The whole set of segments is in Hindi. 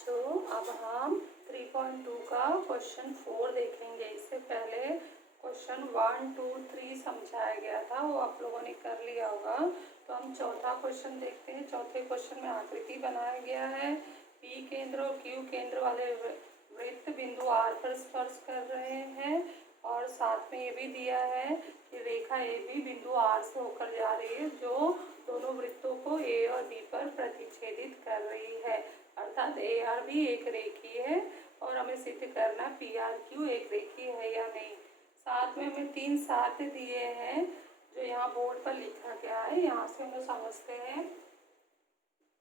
बच्चों, अब हम 3.2 का क्वेश्चन 4 देखेंगे। इससे पहले क्वेश्चन 1, 2, 3 समझाया गया था, वो आप लोगों ने कर लिया होगा। तो हम चौथा क्वेश्चन देखते हैं। चौथे क्वेश्चन में आकृति बनाया गया है। पी केंद्र और क्यू केंद्र वाले वृत्त बिंदु आर पर स्पर्श कर रहे हैं और साथ में ये भी दिया है कि रेखा ए भी बिंदु आर से होकर जा रही है, जो दोनों वृत्तों को ए और बी पर प्रतिच्छेदित कर रही है। अर्थात ए आर भी एक रेखीय है और हमें सिद्ध करना पी आर क्यू एक रेखीय है या नहीं। साथ में हमें 3 साध्य दिए हैं जो यहाँ बोर्ड पर लिखा गया है। यहाँ से हम समझते हैं।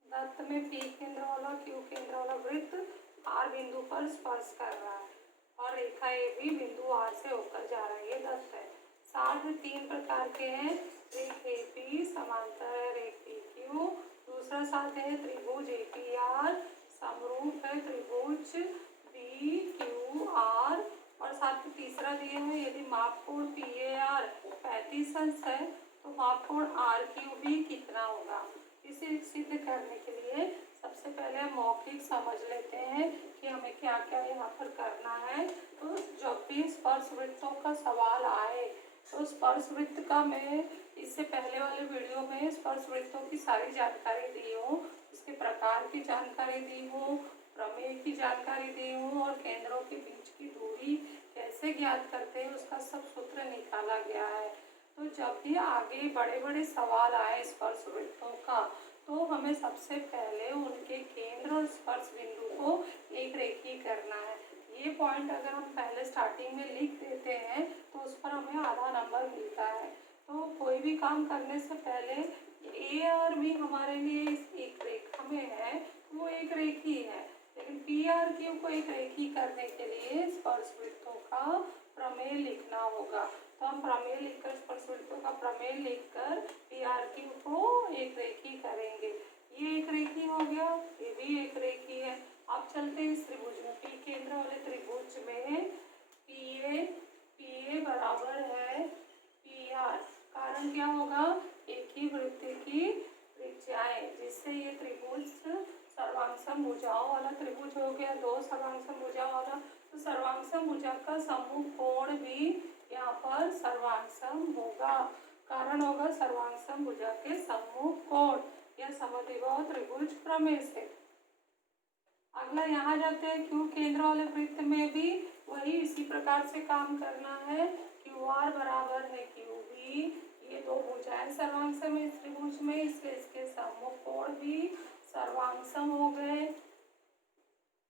दत्त में पी केंद्र वाला क्यू केंद्र वाला वृत्त आर बिंदु पर स्पर्श कर रहा है और रेखा ए भी बिंदु आर से होकर जा रही है। दत्त है। साध्य 3 प्रकार के हैं। रेख ए पी समांतर है रेख पी क्यू। दूसरा साध्य है त्रिभुज ए पी आर समरूप है त्रिभुज बी क्यू आर। और साथ में तीसरा दिया है यदि मापकोण पी ए आर 35 अंश है तो मापकोण आर क्यू भी कितना होगा। इसे सिद्ध करने के लिए सबसे पहले हम मौखिक समझ लेते हैं कि हमें क्या क्या यहाँ पर करना है। तो जब भी स्पर्श वृत्तों का सवाल आए तो स्पर्श वृत्त का मैं इससे पहले वाले वीडियो में स्पर्श वृत्तों की सारी जानकारी दी हूँ, उसके प्रकार की जानकारी दी हूँ, प्रमेय की जानकारी दी हूँ और केंद्रों के बीच की दूरी कैसे ज्ञात करते हैं उसका सब सूत्र निकाला गया है। तो जब भी आगे बड़े बड़े सवाल आए स्पर्श वृत्तों का तो हमें सबसे पहले उनके केंद्र और स्पर्श बिंदु को एक रेखीय करना है। ये पॉइंट अगर हम पहले स्टार्टिंग में लिख देते हैं तो उस पर हमें आधा नंबर मिलता है। तो कोई भी काम करने से पहले ए आर भी हमारे लिए इस एक रेखा में है, वो एक रेखीय है, लेकिन पी आर क्यू को एक रेखीय करने के लिए स्पर्श वृत्तों का प्रमेय लिखना होगा। तो हम प्रमेय लिखकर स्पर्श वृत्तों का प्रमेय लिखकर पी आर क्यू को एक रेखीय करेंगे। ये एक रेखीय हो गया, ये भी एक रेखीय है। अब चलते हैं इस त्रिभुज में। पी केंद्र वाले त्रिभुज में पी ए बराबर है पी आर। कारण क्या होगा, एक ही वृत्त की त्रिज्याएं, जिससे ये त्रिभुज सर्वांगसम भुजाओं वाला त्रिभुज हो गया। 2 सर्वांगसम भुजाओं वाला, तो सर्वांगसम भुजा का समूह कोण भी यहाँ पर सर्वांगसम होगा। कारण होगा सर्वांगसम भुजा के समूह कोण, यह समद्विबाहु त्रिभुज प्रमेय से। अगला यहाँ जाते हैं क्यू केंद्र वाले वृत्त में भी वही इसी प्रकार से काम करना है। क्यू आर बराबर है क्यू बी। ये 2 भुजाएं सर्वांगसम है इस त्रिभुज में, इसलिए इसके समूह कोण भी सर्वांगसम हो गए।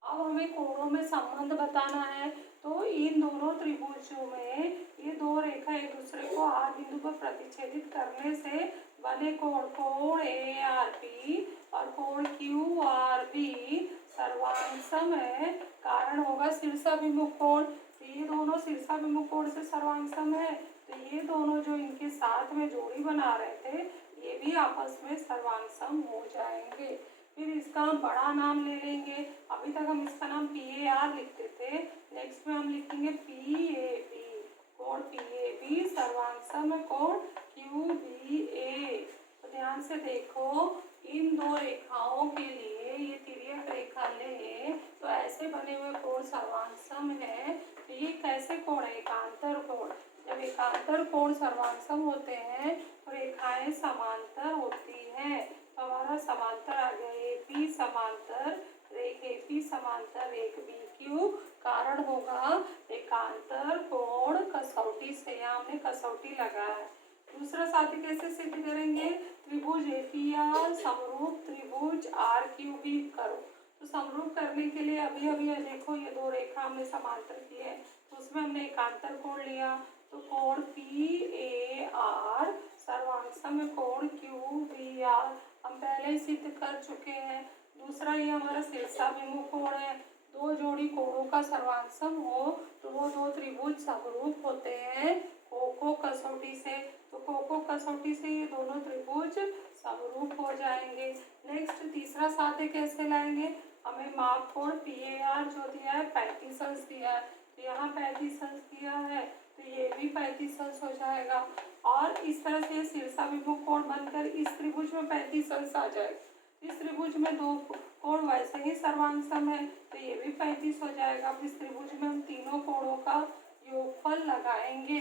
अब हमें कोणों में संबंध बताना है। तो इन दोनों त्रिभुजों में ये 2 रेखा एक दूसरे को आर बिंदु पर प्रतिच्छेदित करने से बने कोण ए आर पी और कोण क्यू आर बी सर्वांगसम है। कारण होगा शीर्षाभिमुख कोण। तो ये दोनों शीर्षाभिमुख कोण से सर्वांगसम है, तो ये दोनों जो इनके साथ में जोड़ी बना रहे थे ये भी आपस में सर्वांगसम हो जाएंगे। फिर इसका हम बड़ा नाम ले लेंगे। अभी तक हम इसका नाम पी ए आर लिखते थे, नेक्स्ट में हम लिखेंगे पी ए बी। कोण पी ए बी सर्वांगसम है कोण क्यू बी ए। तो ध्यान से देखो, इन 2 रेखाओं के लिए ये तिर्यक रेखा ले तो ऐसे बने हुए कोण सर्वांगसम है। तो ये कैसे कोण है, एकांतर कोण। जब एकांतर कोण सर्वांगसम होते हैं तो रेखाएं समांतर होती हैं। तो हमारा समांतर आ गया ए पी समांतर रेख ए पी समांतर रेख बी क्यू। कारण होगा एकांतर कोण कसौटी से, यहाँ हमने कसौटी लगाया है। दूसरा साध्य कैसे सिद्ध करेंगे, त्रिभुज ए पी आर समरूप त्रिभुज आर क्यू बी करो। तो समरूप करने के लिए अभी देखो ये 2 रेखा हमने समांतर की है, तो उसमें हमने एकांतर कोण लिया। तो कोण पी ए आर सर्वांगसम कोण क्यू बी आर हम पहले ही सिद्ध कर चुके हैं। दूसरा ये हमारा शीर्षाभिमुख कोण है। 2 जोड़ी कोणों का सर्वांगसम हो तो वो 2 त्रिभुज समरूप होते हैं कोको कसौटी से। तो कोको कसौटी से ये दोनों त्रिभुज समरूप हो जाएंगे। नेक्स्ट तीसरा साध्य कैसे लाएंगे, हमें माप कोण पी ए आर जो दिया है 35 अंश दिया है, तो यहाँ 35 अंश दिया है तो ये भी 35 अंश हो जाएगा। और इस तरह से शीर्षाभिमुख कोण बनकर इस त्रिभुज में 35 अंश आ जाएगा। इस त्रिभुज में दो कोण वैसे ही सर्वांग है तो ये भी 35 हो जाएगा। अब इस त्रिभुज में हम तीनों कोणों का योगफल लगाएंगे,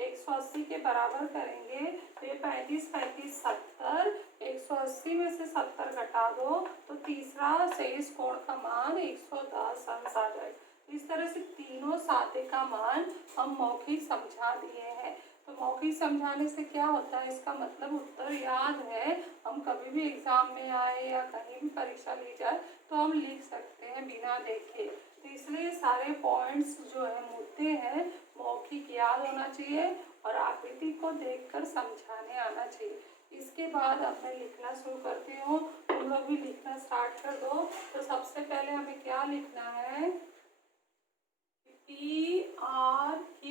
180 के बराबर करेंगे तो ये 35 35 70, 180 में से 70 घटा दो तो तीसरा शेष कोण का मान 110 अंश आ जाएगा। इस तरह से तीनों साधे का मान हम मौखिक समझा दिए हैं। तो मौखिक समझाने से क्या होता है, इसका मतलब उत्तर याद है, हम कभी भी एग्जाम में आए या कहीं भी परीक्षा ली जाए तो हम लिख सकते हैं बिना देखे। तो इसलिए सारे पॉइंट्स जो है मुद्दे हैं मौखिक याद होना चाहिए और आकृति को देखकर समझाने आना चाहिए। इसके बाद अब मैं लिखना शुरू करती हूँ, तुम लोग भी लिखना स्टार्ट कर दो। तो सबसे पहले हमें क्या लिखना है, PRQ,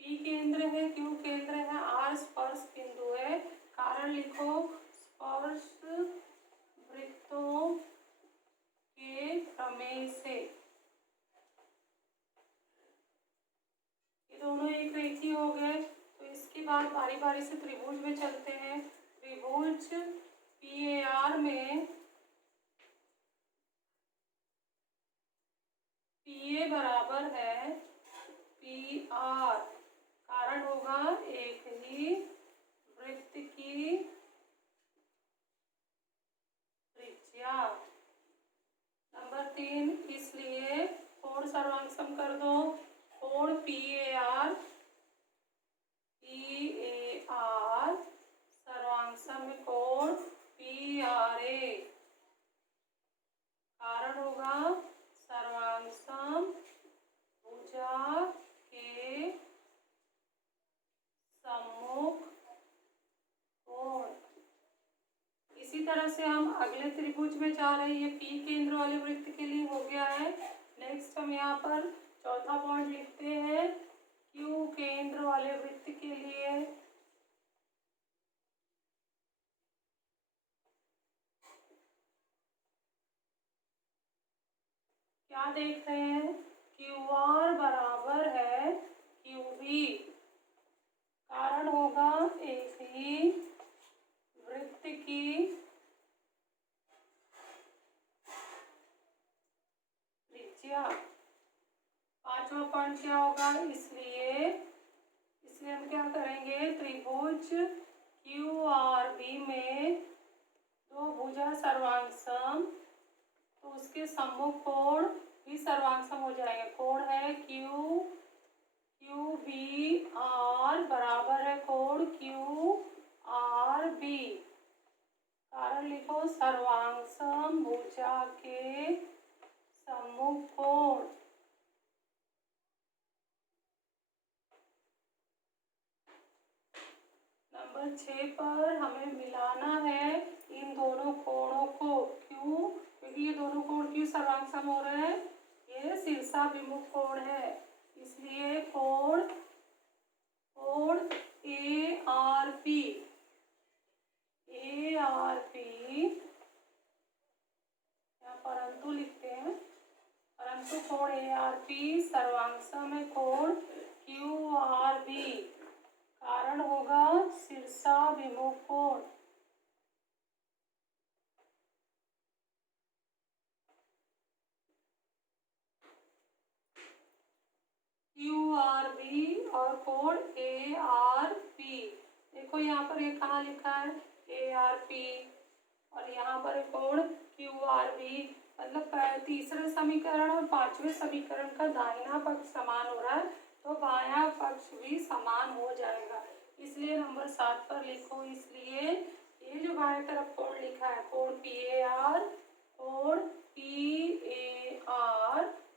P केंद्र है, Q केंद्र है, R स्पर्श बिंदु है। कारण लिखो, स्पर्श वृत्तों के प्रमेय से ये दोनों एक रेखी हो गए। तो इसके बाद बारी बारी से त्रिभुज में चलते हैं। त्रिभुज PAR में PA बराबर है PR, कारण होगा एक ही वृत्त की त्रिज्या। नंबर 3, इसलिए कोण सर्वांग सम कर दो। कोण PAR सर्वांग सम कोण PRA, कारण होगा सर्वांग सम भुजा के सम्मुख कोण। इसी तरह से हम अगले त्रिभुज में जा रहे हैं। ये P केंद्र वाले वृत्त के लिए हो गया है। नेक्स्ट हम यहाँ पर चौथा पॉइंट लिखते हैं Q केंद्र वाले वृत्त के लिए। क्या देख रहे हैं, QR बराबर है QB, कारण होगा एक ही वृत्त की त्रिज्या। पांचवा पॉइंट क्या होगा, इसलिए हम क्या करेंगे, त्रिभुज QRB में दो भुजा सर्वांग सम, तो उसके सम्मुख कोण भी सर्वांग सम हो जाएंगे। कोण है QBR बराबर है कोण QRB, कारण लिखो सर्वांग सम भुजा के सम्मुख कोण। नंबर 6 पर हमें मिलाना है इन दोनों कोणों को। क्यों, क्योंकि ये दोनों कोण क्यों सर्वांग सम हो रहे हैं, ये शीर्षाभिमुख कोण है। इसलिए कोण ARP यहाँ परंतु लिखते हैं, परंतु कोण ARP सर्वांग सम है कोण QRB, कारण होगा शीर्षाभिमुख कोण। QRB और कोण ARP, देखो यहाँ पर ये कहाँ लिखा है ARP और यहाँ पर कोण QRB, मतलब तीसरे समीकरण और पांचवें समीकरण का दाहिना पक्ष समान हो रहा है तो बायां पक्ष भी समान हो जाएगा। इसलिए नंबर 7 पर लिखो, इसलिए ये जो बाएं तरफ कोण लिखा है कोण PAR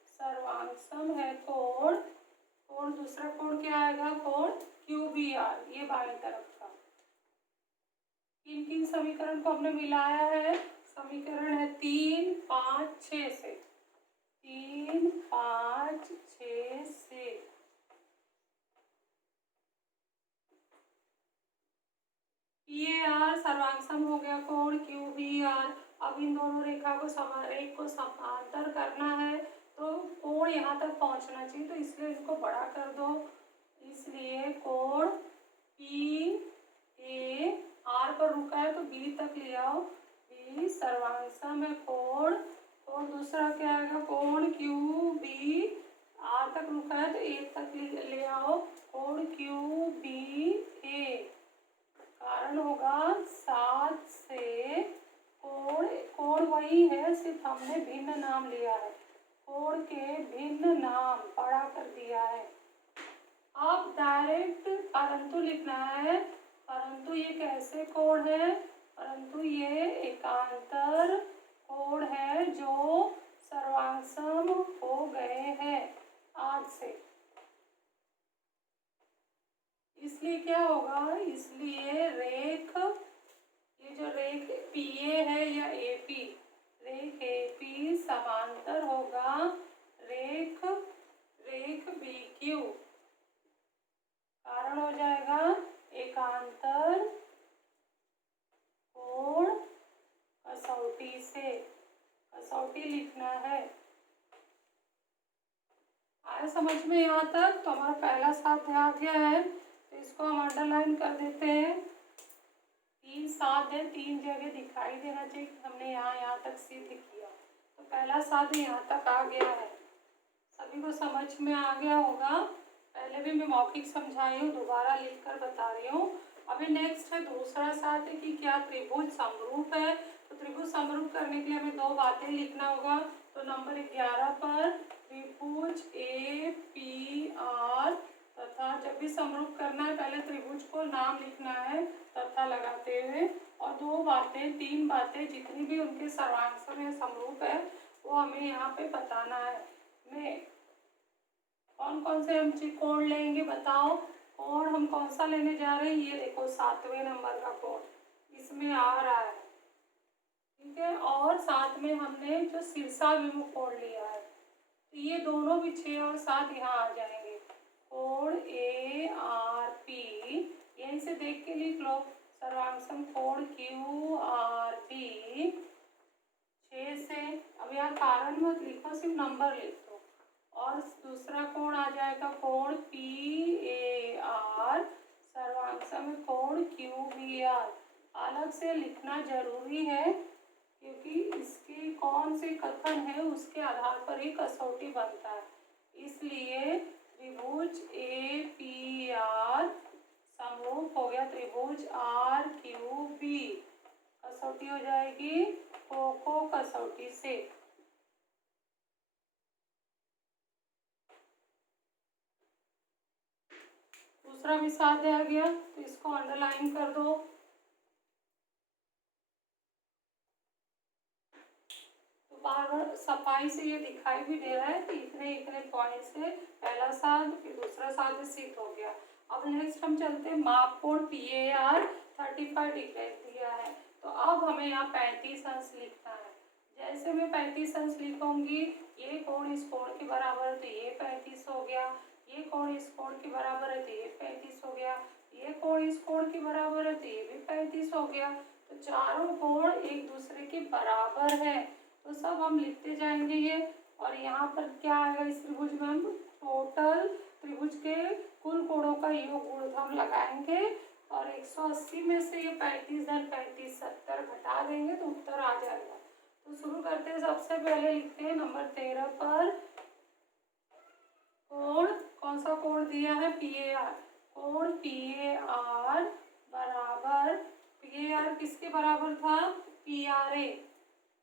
सर्वांग सम है कोण दूसरा कोण क्या आएगा, कोण QBR, ये बाएं तरफ का। किन किन समीकरण को हमने मिलाया है, समीकरण है 3, 5, 6 से, 3, 5, 6 से। PAR सर्वांग सम हो गया कोण QBR। अब इन दोनों रेखा को समांतर करना है तो कोण यहाँ तक पहुँचना चाहिए, तो इसलिए इसको बड़ा कर दो। इसलिए कोण PA R पर रुका है तो B तक ले आओ, B बी सर्वांशम है कोण, और दूसरा क्या आएगा कोण क्यू बी, आर तक रुका है तो ए तक ले आओ, कोण क्यू बी ए। कारण होगा 7 से कोण, कोण वही है सिर्फ हमने भिन्न नाम लिया है, कोण के भिन्न नाम बड़ा कर दिया है। अब डायरेक्ट परंतु लिखना है, परंतु ये कैसे कोण है, परंतु ये एकांतर कोण है जो सर्वांगसम हो गए हैं आज से। इसलिए क्या होगा, इसलिए रेख, ये जो रेख पीए है या एपी, रेख एपी समांतर होगा रेख बीक्यू। कारण हो जाएगा एकांतर कोण कसौटी से, कसौटी लिखना है। आया समझ में यहाँ तक? तो हमारा पहला साध्य आ गया है, तो इसको हम अंडरलाइन कर देते हैं। 3 साध्य 3 जगह दिखाई देना चाहिए कि हमने यहाँ तक सिद्ध किया। तो पहला साध्य यहाँ तक आ गया है, सभी को समझ में आ गया होगा। पहले भी मैं मौखिक समझाई हूँ, दोबारा लिखकर बता रही हूँ। अभी नेक्स्ट है दूसरा साध्य कि क्या त्रिभुज समरूप है। तो त्रिभुज समरूप करने के लिए हमें 2 बातें लिखना होगा। तो नंबर 11 पर त्रिभुज ए पी आर तथा, जब भी समरूप करना है पहले त्रिभुज को नाम लिखना है तथा लगाते हुए, और 2 बातें 3 बातें जितनी भी उनके सर्वांश में समरूप है वो हमें यहाँ पे बताना है। मैं कौन कौन से हम कोण लेंगे बताओ। कोण हम कौन सा लेने जा रहे हैं, ये देखो 7वें नंबर का कोण इसमें आ रहा है, ठीक है। और साथ में हमने जो शीर्षाभिमुख कोण लिया है, तो ये दोनों भी 6 और 7 यहाँ आ जाएंगे। कोण ए आर पी, यहीं से देख के लिख लो, सर्वांगसम कोण क्यू आर पी 6 से। अब यहाँ कारण मत लिखो, सिर्फ नंबर लिख दो। और दूसरा कोण आ जाएगा कोण पी ए आर, सर्वांगसम कोण क्यू बी आर। अलग से लिखना जरूरी है क्योंकि इसके कौन से कथन है उसके आधार पर ही कसौटी बनता है। इसलिए त्रिभुज ए पी आर समरूप हो गया त्रिभुज आर क्यू बी, कसौटी हो जाएगी कोको कसौटी से। दूसरा भी साध्य आ गया, तो इसको अंडरलाइन कर दो। तो बार बार सफाई से ये दिखाई भी दे रहा है कि इतने इतने पॉइंट से पहला साध्य फिर दूसरा साध्य सिद्ध हो गया। अब नेक्स्ट हम चलते हैं, माप कोण पी ए आर 35 डिग्री दिया है, तो अब हमें यहाँ 35 अंश लिखना है। जैसे मैं 35 अंश लिखूंगी, ये कोण इस कोण के बराबर है तो ये 35 हो गया, ये कोण इस कोण के बराबर है तो ये 35 हो गया, ये कोण इस कोण के बराबर है तो ये भी 35 हो गया। तो चारों कोण एक दूसरे के बराबर है, तो सब हम लिखते जाएंगे ये। और यहाँ पर क्या आएगा, इस त्रिभुज में हम टोटल त्रिभुज के कुल कोणों का योग गुणधर्म लगाएंगे और 180 में से ये 35 धन 35 70 घटा देंगे तो उत्तर आ जाएगा। तो शुरू करते हैं, सबसे पहले लिखते हैं नंबर 13 पर कोण, कौन सा कोण दिया है, पी ए आर। कोण पी ए आर बराबर, पी ए आर किसके बराबर था, पी आर ए।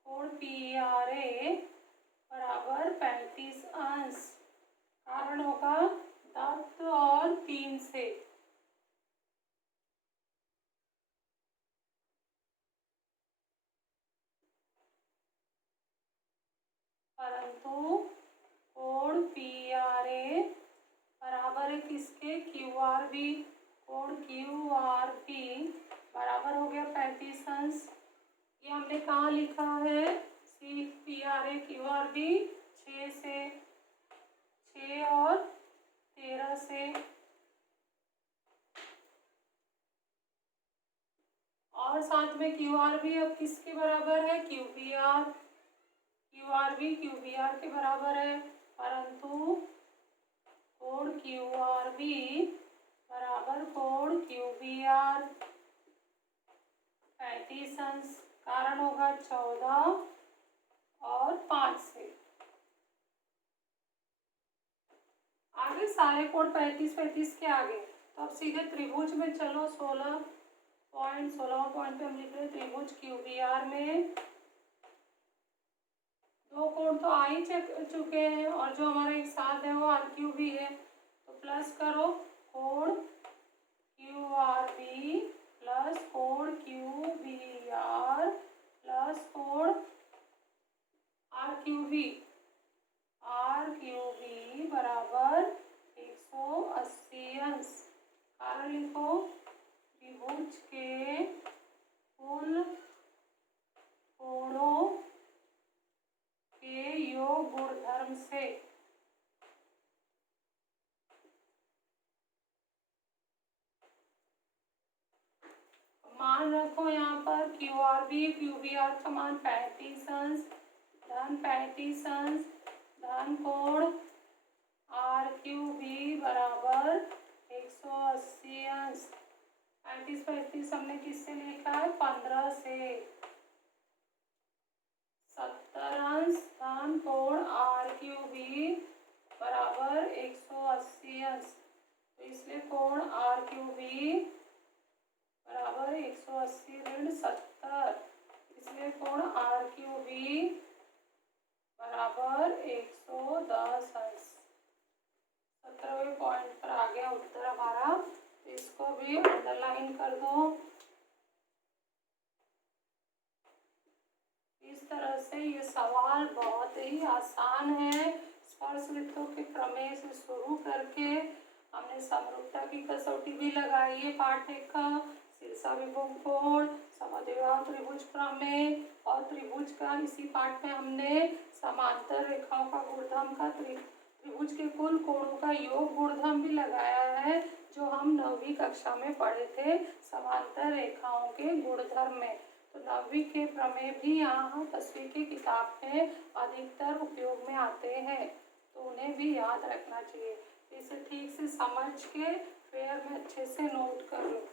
कोण पी आर ए बराबर 35 अंश। कारण होगा दत्त और 3 से। परंतु कोण पी आर ए बराबर है किसके, क्यू आर बी। कोण क्यू आर बी बराबर हो गया 35 अंश। ये हमने कहाँ लिखा है, C P R A Q R B 6 से, 6 और 13 से। और साथ में क्यू आर बी अब किसके बराबर है, Q B R. Q R B Q B R के बराबर है, परंतु कोण क्यू आर बी बराबर कोण क्यू बी आर 35 अंश। कारण होगा 14 और 5 से। आगे सारे कोण 35 के आगे, तो अब सीधे त्रिभुज में चलो। 16 पॉइंट पे हम लिख रहे त्रिभुज QBR में दो कोण तो आ ही चुके हैं और जो हमारा एक साथ है वो RQ भी है, तो प्लस करो कोण QRB प्लस कोण QBR प्लस कोण RQB बराबर 180 अंश। कारण लिखो त्रिभुज के कुल कोणों के योग गुणधर्म से मान रखो यहाँ पर QRB QBR का मान 35 अंश धन 35 अंश धन कोण RQB बराबर 180 अंश। 35 हमने किससे लिखा है? 15 से। 70 अंश धन कोण RQB बराबर 180 अंश, तो इसलिए कोण RQB बराबर 180 ऋण 70, इसलिए कोण RQB बराबर 110 अंश। 17वें पॉइंट पर आ गया उत्तर हमारा, तो इसको भी अंडरलाइन कर दो। इस तरह से ये सवाल बहुत ही आसान है। स्पर्शवृत्तों के प्रमेय से शुरू करके हमने समरूपता की कसौटी भी लगाई है पाठ 1 का, शीर्षा विभव कोण, समद्विबाहु त्रिभुज प्रमेय और त्रिभुज का इसी पाठ में हमने समांतर रेखाओं का गुणधर्म का त्रिभुज के कुल कोणों का योग गुणधर्म भी लगाया है, जो हम 9वीं कक्षा में पढ़े थे समांतर रेखाओं के गुणधर्म में। तो 9वीं के प्रमेय भी यहाँ 10वीं की किताब में अधिकतर उपयोग में आते हैं, तो उन्हें भी याद रखना चाहिए। इसे ठीक से समझ के फेयर में अच्छे से नोट कर लो।